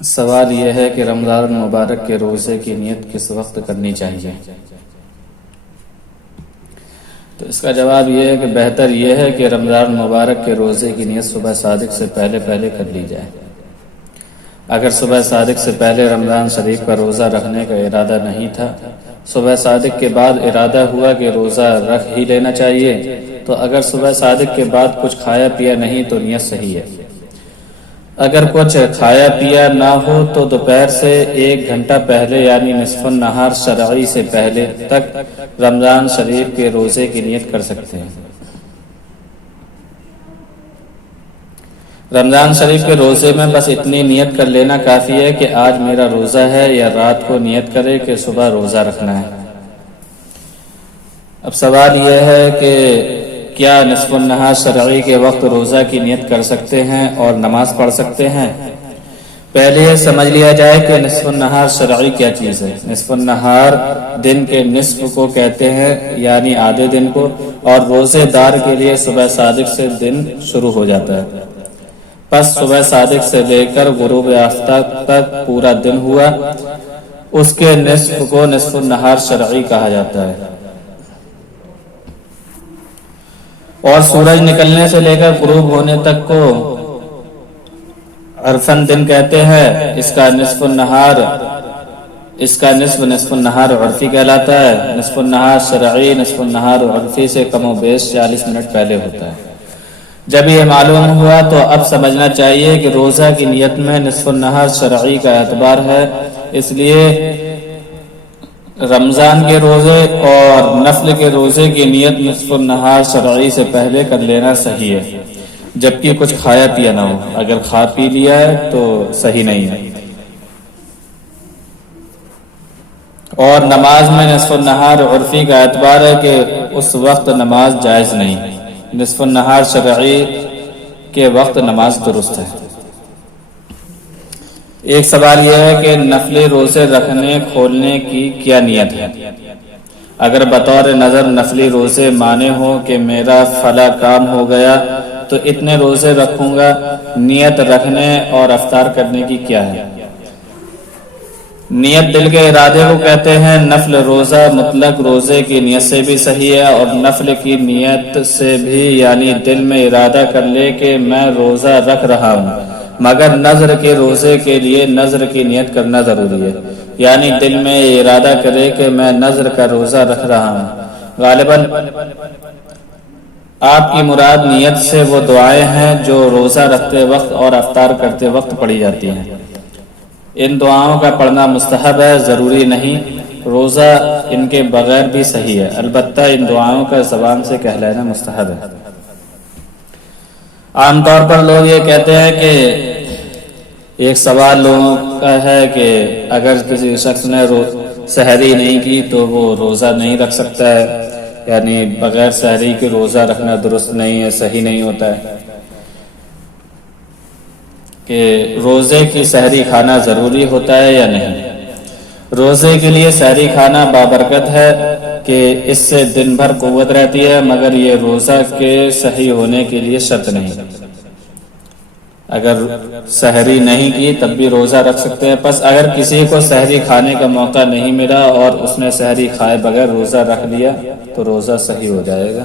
سوال یہ ہے کہ رمضان المبارک کے روزے کی نیت کس وقت کرنی چاہیے؟ تو اس کا جواب یہ ہے کہ بہتر یہ ہے کہ رمضان المبارک کے روزے کی نیت صبح صادق سے پہلے کر لی جائے۔ اگر صبح صادق سے پہلے رمضان شریف کا روزہ رکھنے کا ارادہ نہیں تھا، صبح صادق کے بعد ارادہ ہوا کہ روزہ رکھ ہی لینا چاہیے، تو اگر صبح صادق کے بعد کچھ کھایا پیا نہیں تو نیت صحیح ہے۔ اگر کچھ کھایا پیا نہ ہو تو دوپہر سے 1 گھنٹہ پہلے یعنی نصف النہار شرعی سے پہلے تک رمضان شریف کے روزے کی نیت کر سکتے ہیں۔ رمضان شریف کے روزے میں بس اتنی نیت کر لینا کافی ہے کہ آج میرا روزہ ہے، یا رات کو نیت کرے کہ صبح روزہ رکھنا ہے۔ اب سوال یہ ہے کہ کیا نصف النہار شرعی کے وقت روزہ کی نیت کر سکتے ہیں اور نماز پڑھ سکتے ہیں؟ پہلے یہ سمجھ لیا جائے کہ نصف النہار شرعی کیا چیز ہے۔ نصف النہار دن کے نصف کو کہتے ہیں، یعنی آدھے دن کو، اور روزے دار کے لیے صبح صادق سے دن شروع ہو جاتا ہے۔ پس صبح صادق سے لے کر غروب آفتاب تک پورا دن ہوا، اس کے نصف کو نصف النہار شرعی کہا جاتا ہے۔ اور سورج نکلنے سے لے کر غروب ہونے تک کو عرفن دن کہتے ہیں۔ اس کا نصف نصف النہار عرفی کہلاتا ہے۔ نصف النہار شرعی نصف النہار عرفی سے کم و بیش 40 منٹ پہلے ہوتا ہے۔ جب یہ معلوم ہوا تو اب سمجھنا چاہیے کہ روزہ کی نیت میں نصف النہار شرعی کا اعتبار ہے، اس لیے رمضان کے روزے اور نفل کے روزے کی نیت نصف النہار شرعی سے پہلے کر لینا صحیح ہے، جبکہ کچھ کھایا پیا نہ ہو۔ اگر کھا پی لیا ہے تو صحیح نہیں ہے۔ اور نماز میں نصف النہار عرفی کا اعتبار ہے کہ اس وقت نماز جائز نہیں، نصف النہار شرعی کے وقت نماز درست ہے۔ ایک سوال یہ ہے کہ نفلی روزے رکھنے کھولنے کی کیا نیت ہے؟ اگر بطور نظر نفلی روزے مانے ہو کہ میرا فلاں کام ہو گیا تو اتنے روزے رکھوں گا، نیت رکھنے اور افطار کرنے کی کیا ہے؟ نیت دل کے ارادے کو کہتے ہیں۔ نفل روزہ مطلق روزے کی نیت سے بھی صحیح ہے، اور نفل کی نیت سے بھی، یعنی دل میں ارادہ کر لے کہ میں روزہ رکھ رہا ہوں، مگر نذر کے روزے کے لیے نذر کی نیت کرنا ضروری ہے، یعنی دل میں ارادہ کرے کہ میں نذر کا روزہ رکھ رہا ہوں۔ غالباً آپ کی مراد نیت سے وہ دعائیں ہیں جو روزہ رکھتے وقت اور افطار کرتے وقت پڑھی جاتی ہیں۔ ان دعاؤں کا پڑھنا مستحب ہے، ضروری نہیں۔ روزہ ان کے بغیر بھی صحیح ہے، البتہ ان دعاؤں کا زبان سے کہلانا مستحب ہے۔ عام طور پر لوگ یہ کہتے ہیں کہ ایک سوال لوگوں کا ہے کہ اگر کسی شخص نے سحری نہیں کی تو وہ روزہ نہیں رکھ سکتا ہے، یعنی بغیر سحری کے روزہ رکھنا درست نہیں ہے، صحیح نہیں ہوتا ہے۔ کہ روزے کی سحری کھانا ضروری ہوتا ہے یا نہیں؟ روزے کے لیے سحری کھانا بابرکت ہے کہ اس سے دن بھر قوت رہتی ہے، مگر یہ روزہ کے صحیح ہونے کے لیے شرط نہیں۔ اگر سحری نہیں کی تب بھی روزہ رکھ سکتے ہیں۔ پس اگر کسی کو سحری کھانے کا موقع نہیں ملا اور اس نے سحری کھائے بغیر روزہ رکھ لیا تو روزہ صحیح ہو جائے گا۔